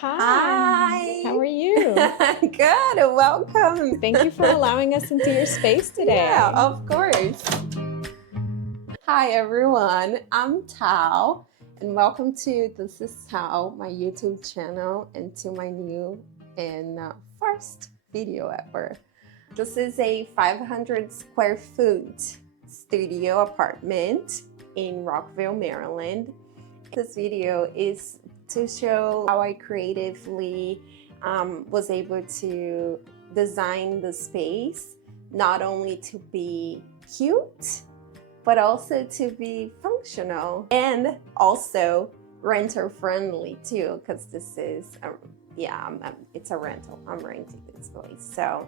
Hi. How are you? Good. Welcome. Thank you for allowing us into your space today. Yeah, of course. Hi, everyone. I'm Tao, and welcome to This is Tao, my YouTube channel, and to my new and first video ever. This is a 500 square foot studio apartment in Rockville, Maryland. This video is to show how I creatively was able to design the space, not only to be cute, but also to be functional and also renter friendly too, because this is, it's a rental. I'm renting this place. So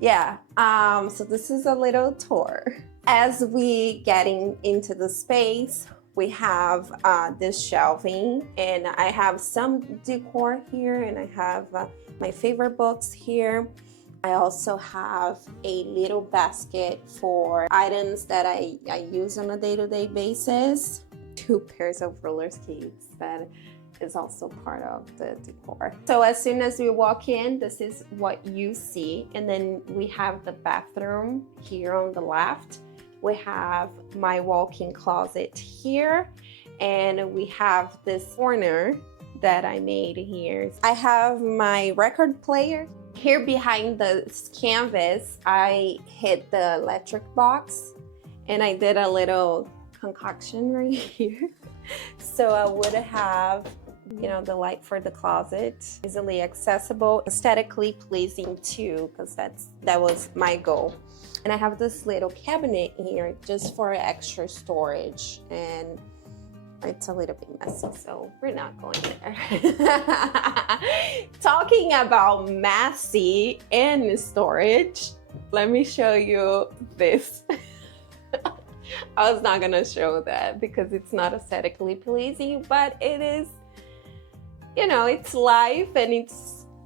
yeah, so this is a little tour. As we getting into the space, we have this shelving, and I have some decor here, and I have my favorite books here. I also have a little basket for items that I use on a day-to-day basis. 2 pairs of roller skates that is also part of the decor. So as soon as we walk in, this is what you see. And then we have the bathroom here on the left. We have my walk-in closet here, and we have this corner that I made here. I have my record player. Here behind the canvas, I hid the electric box, and I did a little concoction right here. So I would have, you know, the light for the closet, easily accessible, aesthetically pleasing too, because that was my goal. And I have this little cabinet here just for extra storage, and it's a little bit messy, so we're not going there. Talking about messy and storage, let me show you this. I was not gonna show that because it's not aesthetically pleasing, but it is, you know, it's life and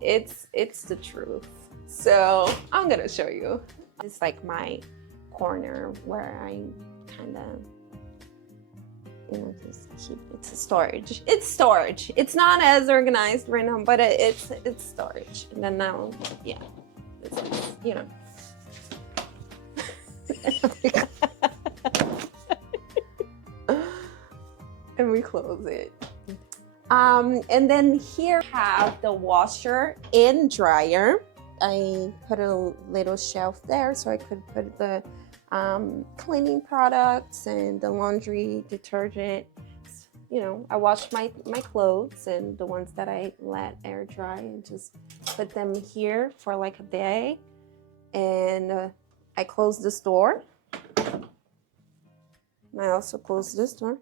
it's the truth. So I'm gonna show you. It's like my corner where I kind of, you know, just keep it's storage. It's storage. It's not as organized right now, but it's storage. And then now, yeah, this is, you know. And we close it. And then here I have the washer and dryer. I put a little shelf there so I could put the cleaning products and the laundry detergent. You know, I wash my clothes, and the ones that I let air dry, and just put them here for like a day. And I close this door. I also close this door.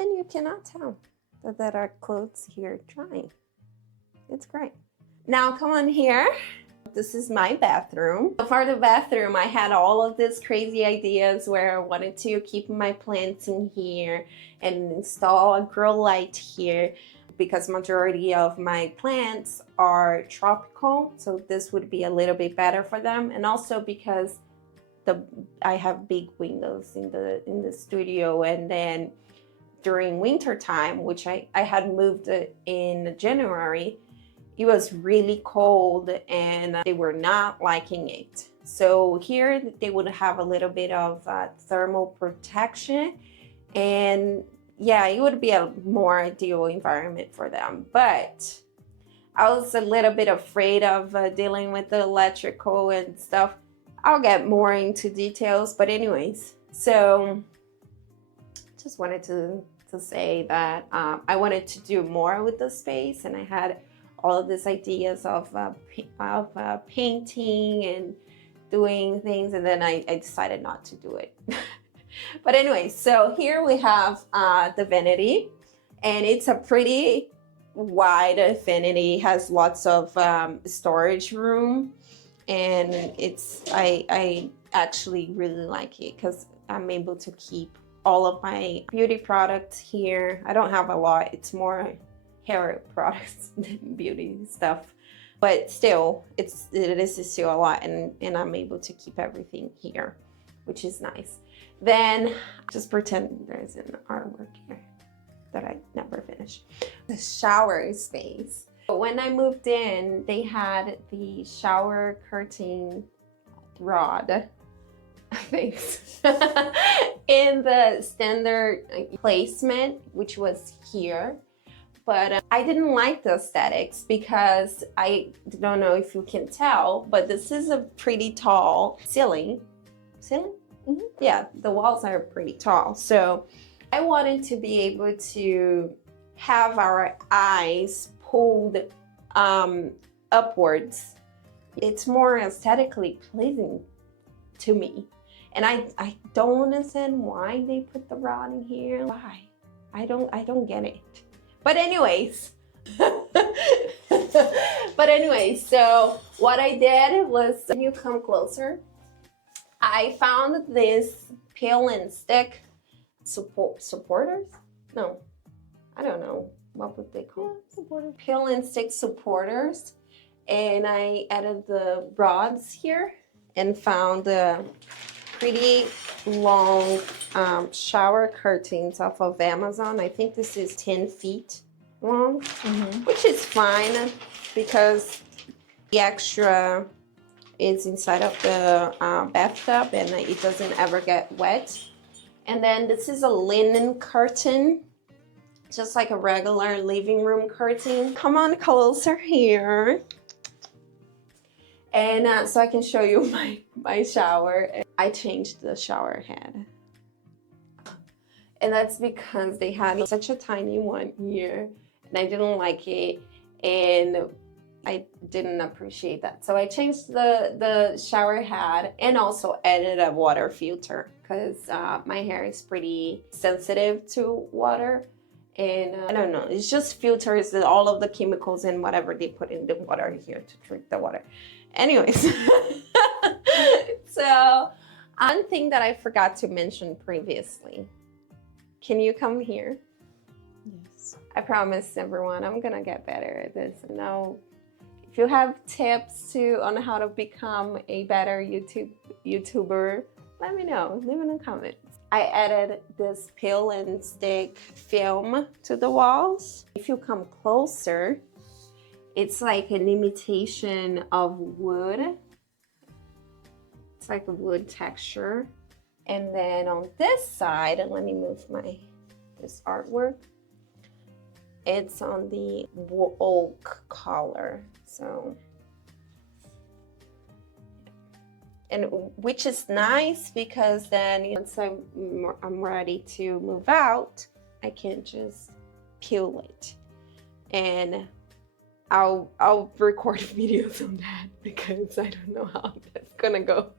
And you cannot tell that there are clothes here drying. It's great. Now come on here. This is my bathroom. For the bathroom, I had all of these crazy ideas where I wanted to keep my plants in here and install a grow light here, because majority of my plants are tropical, so this would be a little bit better for them. And also because I have big windows in the studio, and then during winter time, which I had moved in January, it was really cold and they were not liking it. So here they would have a little bit of thermal protection, and yeah, it would be a more ideal environment for them. But I was a little bit afraid of dealing with the electrical and stuff. I'll get more into details, but anyways, so just wanted to say that I wanted to do more with the space, and I had all of these ideas of painting and doing things, and then I decided not to do it. But anyway, so here we have the vanity, and it's a pretty wide vanity, has lots of storage room, and I actually really like it because I'm able to keep all of my beauty products here. I don't have a lot, it's more hair products than beauty stuff, but still it is still a lot, and I'm able to keep everything here, which is nice. Then just pretend there's an artwork here. that I never finished. The shower space. When I moved in, they had the shower curtain rod, I think, in the standard placement, which was here. But I didn't like the aesthetics because I don't know if you can tell, but this is a pretty tall ceiling. Ceiling? Mm-hmm. Yeah, the walls are pretty tall. So I wanted to be able to have our eyes pulled upwards. It's more aesthetically pleasing to me. And I don't understand why they put the rod in here. Why? I don't get it. But anyways, so what I did was, when you come closer, I found this peel and stick supporters? No, I don't know. What would they call supporters? Peel and stick supporters. And I added the rods here and found the pretty long shower curtains off of Amazon. I think this is 10 feet long, which is fine because the extra is inside of the bathtub and it doesn't ever get wet. And then this is a linen curtain, just like a regular living room curtain. Come on closer here. And so I can show you my shower. I changed the shower head. And that's because they had such a tiny one here and I didn't like it and I didn't appreciate that. So I changed the shower head and also added a water filter because my hair is pretty sensitive to water. And I don't know, it just filters all of the chemicals and whatever they put in the water here to drink the water. Anyways, so one thing that I forgot to mention previously. Can you come here? Yes. I promise everyone, I'm gonna get better at this. Now, if you have tips on how to become a better YouTuber, let me know. Leave in the comments. I added this peel and stick film to the walls. If you come closer, it's like an imitation of wood. It's like a wood texture. And then on this side, and let me move this artwork. It's on the oak color. So, and which is nice because then once I'm ready to move out, I can just peel it. And I'll record videos on that because I don't know how that's gonna go.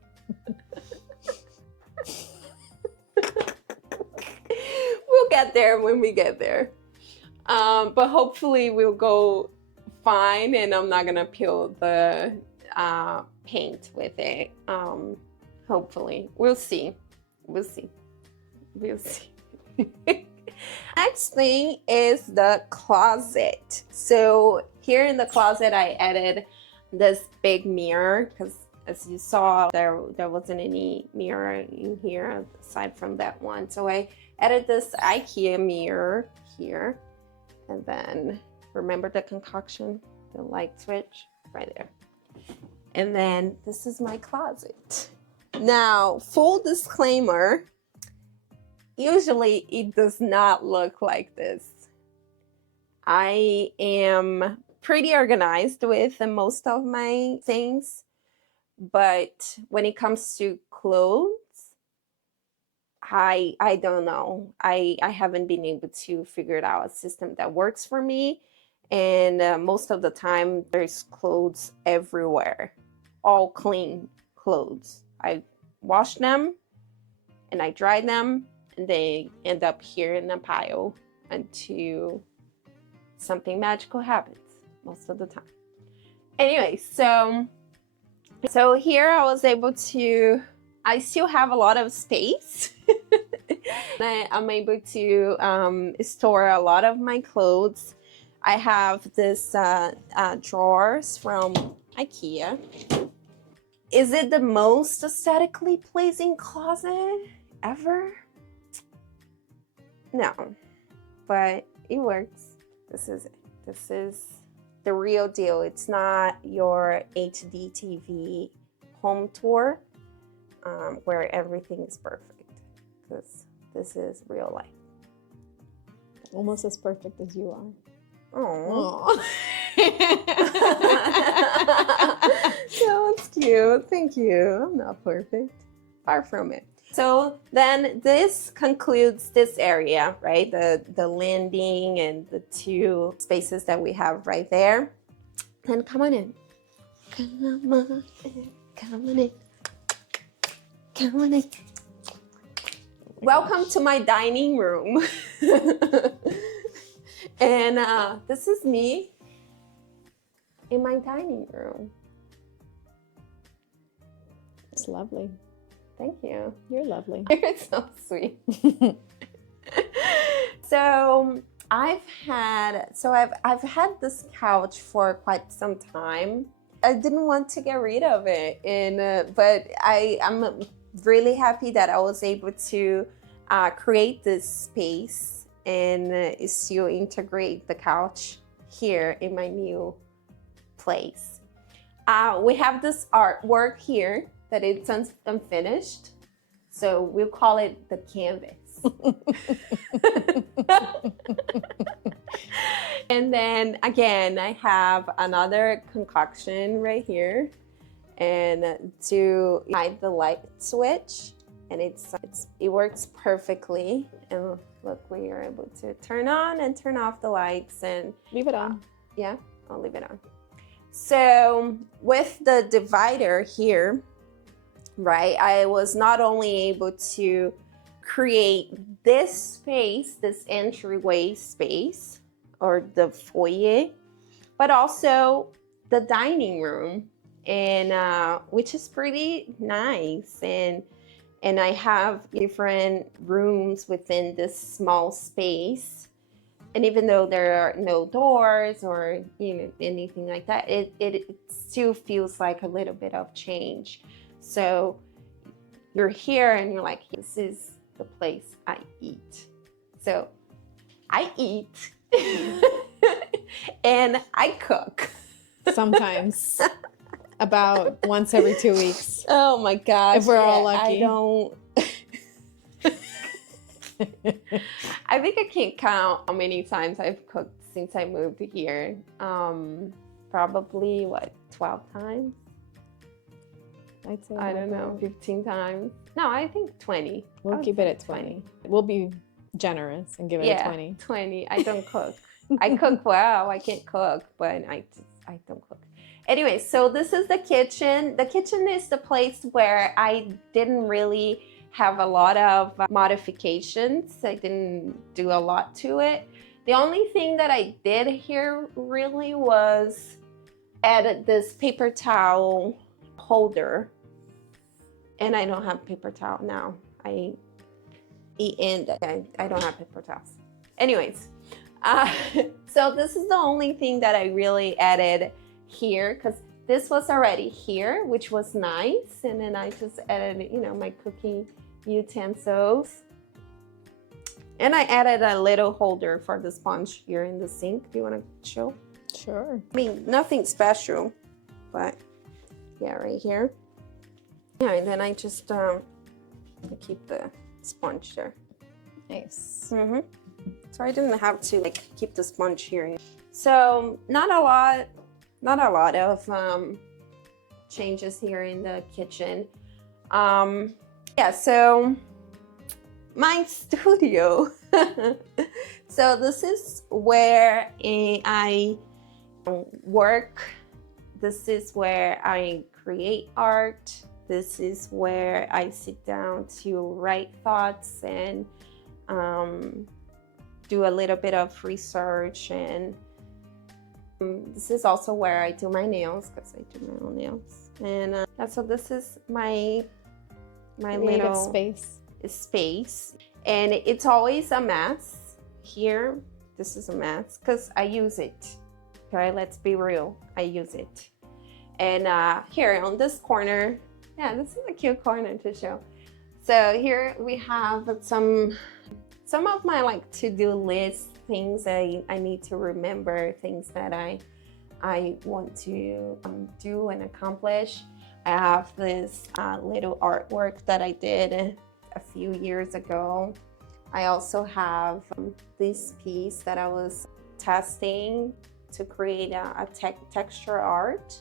We'll get there when we get there. But hopefully we'll go fine and I'm not gonna peel the paint with it. Hopefully. We'll see. Next thing is the closet. So here in the closet I added this big mirror because as you saw there wasn't any mirror in here aside from that one. So I added this IKEA mirror here, and then remember the concoction, the light switch right there. And then this is my closet. Now, full disclaimer, usually it does not look like this. I am pretty organized with most of my things, but when it comes to clothes, I don't know. I haven't been able to figure out a system that works for me. And most of the time there's clothes everywhere, all clean clothes. I wash them and I dry them and they end up here in a pile until something magical happens most of the time. Anyway, so here I was able to, I still have a lot of space. I'm able to store a lot of my clothes. I have this drawers from IKEA. Is it the most aesthetically pleasing closet ever? No. but it works. This is the real deal. It's not your HD TV home tour where everything is perfect, because this is real life. Almost as perfect as you are. Oh. That's cute. Thank you. I'm not perfect. Far from it. So then this concludes this area, right? The landing and the two spaces that we have right there. Then come on in. Come on in. Come on in. Come on in. Welcome to my dining room. And this is me in my dining room. It's lovely. Thank you. You're lovely. You're so sweet. So I've had this couch for quite some time. I didn't want to get rid of it, but I'm really happy that I was able to create this space and is to integrate the couch here in my new place. We have this artwork here that it's unfinished, so we'll call it the canvas. And then again, I have another concoction right here, and to hide the light switch, and it works perfectly. And look, we are able to turn on and turn off the lights and leave it on. Yeah, I'll leave it on. So with the divider here, right, I was not only able to create this space, this entryway space, or the foyer, but also the dining room, and which is pretty nice. And I have different rooms within this small space. And even though there are no doors or anything like that, it still feels like a little bit of change. So you're here and you're like, this is the place I eat. So I eat and I cook. Sometimes. About once every 2 weeks. Oh my gosh. If we're all lucky. I think I can't count how many times I've cooked since I moved here. Probably 12 times? I'd say I don't know, 15 times. No, I think 20. We'll keep it at 20. We'll be generous and give it a 20. 20. I don't cook. I cook well. I can't cook, but I don't cook. Anyway, so this is the kitchen. The kitchen is the place where I didn't really have a lot of modifications. I didn't do a lot to it. The only thing that I did here really was added this paper towel holder. And I don't have paper towel now. I don't have paper towels. Anyways, so this is the only thing that I really added here, because this was already here, which was nice. And then I just added, my cooking utensils. And I added a little holder for the sponge here in the sink. Do you want to show? Sure. I mean, nothing special, but yeah, right here. Yeah, and then I just keep the sponge there. Nice. So I didn't have to keep the sponge here. So not a lot of changes here in the kitchen. Yeah, so my studio. So this is where I work. This is where I create art. This is where I sit down to write thoughts and do a little bit of research. And this is also where I do my nails, because I do my own nails. And so this is my little space. And it's always a mess here. This is a mess because I use it. Okay, let's be real. I use it. And here on this corner, yeah, this is a cute corner to show. So here we have some of my to-do list things I need to remember, things that I want to do and accomplish. I have this little artwork that I did a few years ago. I also have this piece that I was testing to create a texture art.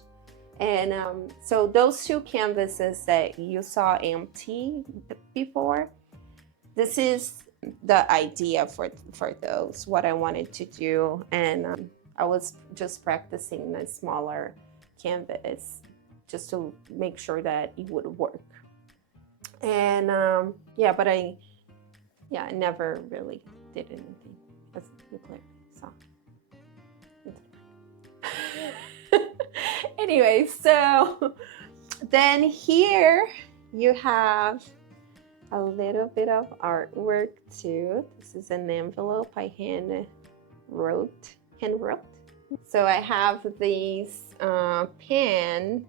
And so those two canvases that you saw empty before, this is the idea for those, what I wanted to do. And I was just practicing a smaller canvas just to make sure that it would work. And yeah, but I never really did anything, as you clearly saw. Anyway, so then here you have a little bit of artwork too. This is an envelope I hand wrote. So I have these pen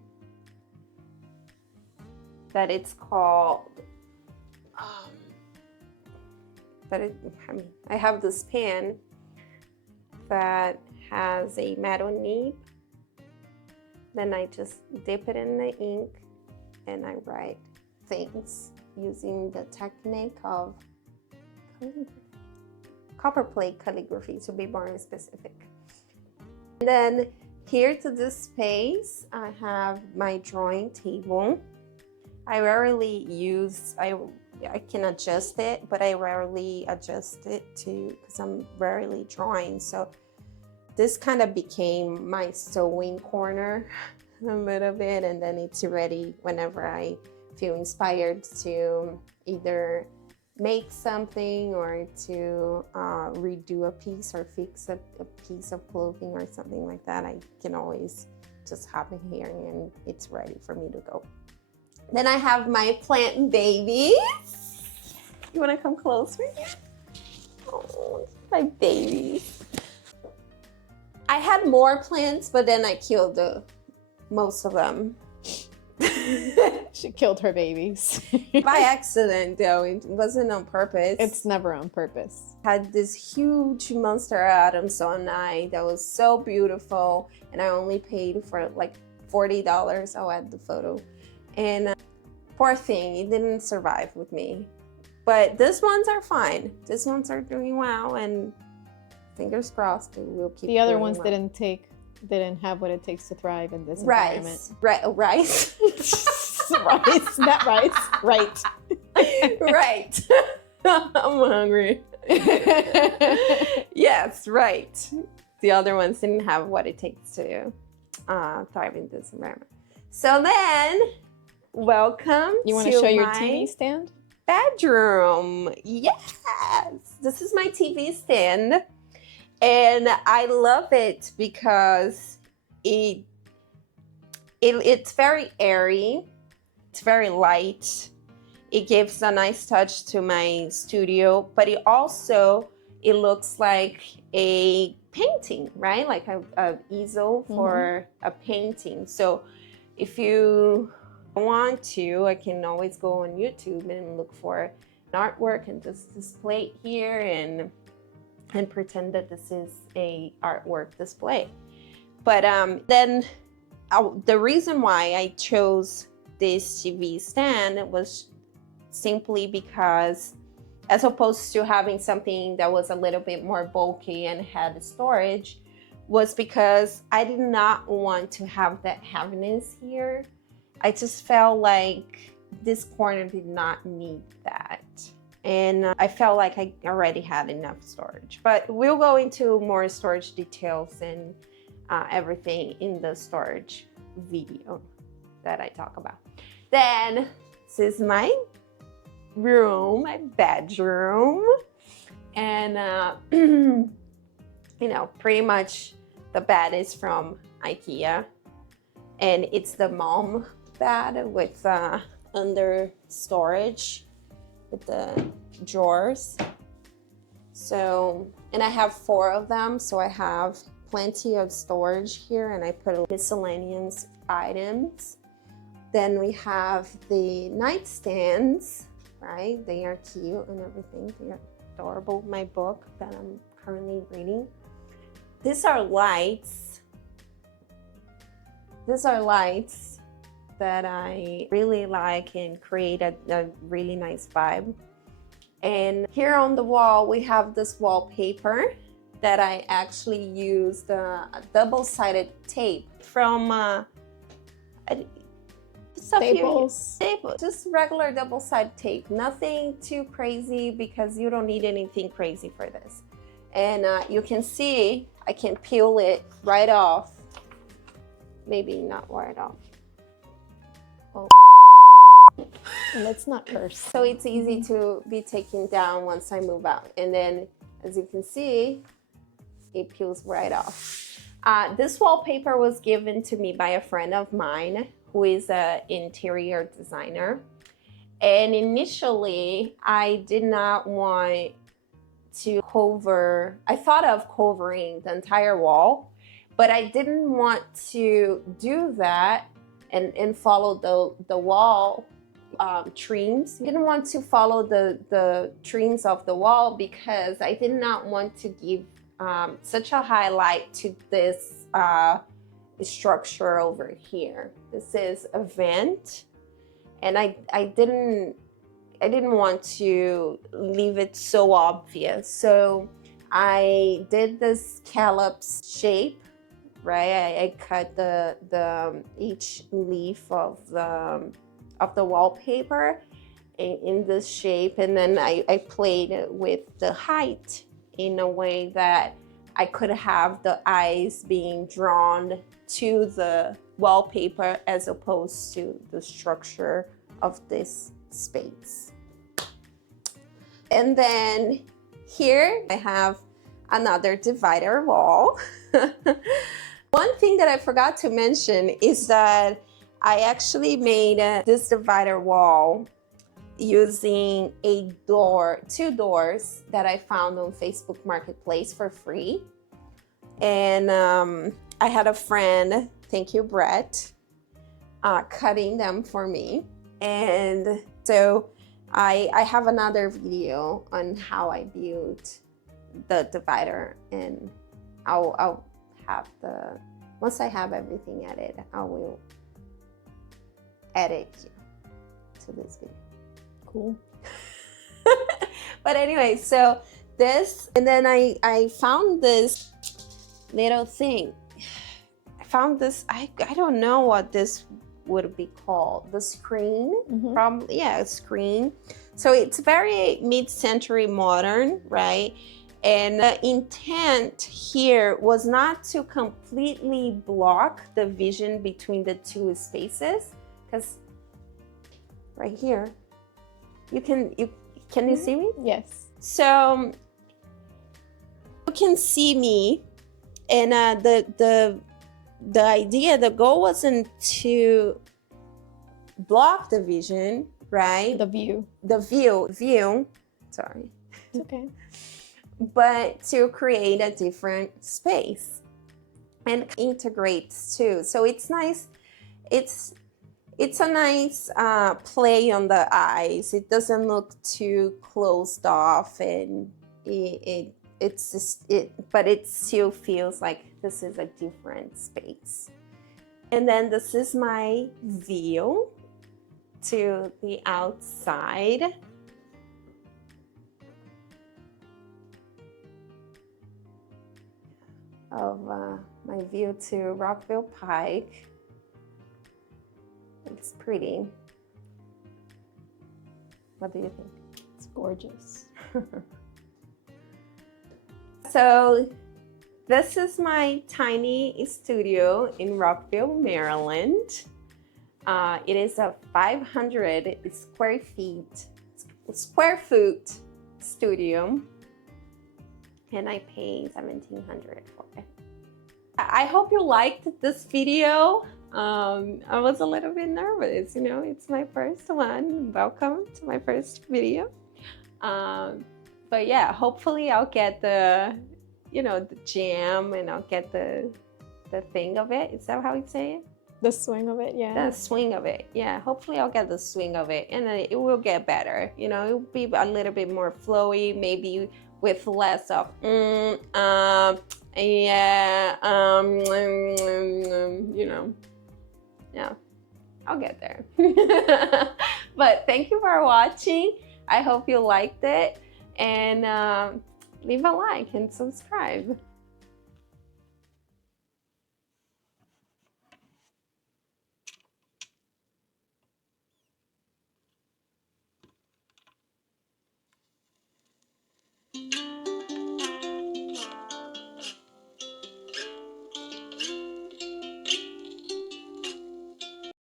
that it's called, I have this pen that has a metal nib. Then I just dip it in the ink and I write things using the technique of copperplate calligraphy, to be more specific. And then here to this space, I have my drawing table. I rarely use, I can adjust it, but I rarely adjust it too because I'm rarely drawing. So this kind of became my sewing corner a little bit, and then it's ready whenever I feel inspired to either make something or to redo a piece or fix a piece of clothing or something like that. I can always just hop in here and it's ready for me to go. Then I have my plant babies. You want to come closer? Oh, my babies. I had more plants, but then I killed most of them. She killed her babies. By accident, though. It wasn't on purpose. It's never on purpose. Had this huge monster Adamsonite that was so beautiful, and I only paid for like $40. I'll add the photo. And poor thing, it didn't survive with me. But these ones are fine. These ones are doing well, and fingers crossed it will keep. The other doing ones well. didn't have what it takes to thrive in this Rice. environment. Rice. Rice, not rice. Right. Right. I'm hungry. Yes, right. The other ones didn't have what it takes to thrive in this environment. So then, welcome. You want to show your TV stand? Bedroom. Yes, this is my TV stand, and I love it because it's very airy. It's very light. It gives a nice touch to my studio, but it looks like a painting, right? Like a easel for a painting. So if you want to, I can always go on YouTube and look for an artwork and just display it here and pretend that this is a artwork display. But then the reason why I chose this TV stand was simply because, as opposed to having something that was a little bit more bulky and had storage, was because I did not want to have that heaviness here. I just felt like this corner did not need that. And I felt like I already had enough storage. But we'll go into more storage details and everything in the storage video that I talk about. Then this is my room, my bedroom. And, you know, pretty much the bed is from IKEA. And it's the mom bed with under storage with the drawers. So, and I have 4 of them, so I have plenty of storage here, and I put miscellaneous items. Then we have the nightstands, right? They are cute and everything. They are adorable. My book that I'm currently reading. These are lights. These are lights that I really like and create a really nice vibe. And here on the wall, we have this wallpaper that I actually used a double-sided tape from Staples. Just regular double-sided tape, nothing too crazy because you don't need anything crazy for this. And you can see I can peel it right off. Maybe not right off. Oh. Let's not curse. So it's easy to be taken down once I move out. And then, as you can see, it peels right off. This wallpaper was given to me by a friend of mine who is an interior designer. And initially, I did not want to cover, I thought of covering the entire wall, but I didn't want to do that and follow the wall trims. I didn't want to follow the trims of the wall because I did not want to give such a highlight to this structure over here. This is a vent, and I didn't want to leave it so obvious. So I did this scallops shape, right? I cut the each leaf of the wallpaper in this shape, and then I played with the height in a way that I could have the eyes being drawn to the wallpaper as opposed to the structure of this space. And then here I have another divider wall. One thing that I forgot to mention is that I actually made this divider wall using two doors that I found on Facebook Marketplace for free. And I had a friend, thank you, Brett, cutting them for me. And so I have another video on how I built the divider, and I'll have once I have everything added, I will add it here to this video. Cool. But anyway, so this, and then I found this little thing. I found this, I don't know what this would be called. The screen, probably, yeah, a screen. So it's very mid-century modern, right? And the intent here was not to completely block the vision between the two spaces, because right here, can you see me? Yes. So you can see me, and the idea, the goal wasn't to block the vision, right? The view. Sorry. It's okay. But to create a different space and integrates too. So it's nice. It's a nice play on the eyes. It doesn't look too closed off, and but it still feels like this is a different space. And then this is my view to the outside. Of my view to Rockville Pike. It's pretty. What do you think? It's gorgeous. So this is my tiny studio in Rockville, Maryland. It is a 500 square foot studio, and I paid $1,700 for it. I hope you liked this video. I was a little bit nervous, it's my first one. Welcome to my first video. But yeah, hopefully I'll get the jam, and I'll get the thing of it. Is that how you say it? The swing of it, yeah. The swing of it, yeah. Hopefully I'll get the swing of it, and then it will get better. It will be a little bit more flowy. Maybe with less of yeah, you know, yeah, I'll get there. But thank you for watching. I hope you liked it, and leave a like and subscribe.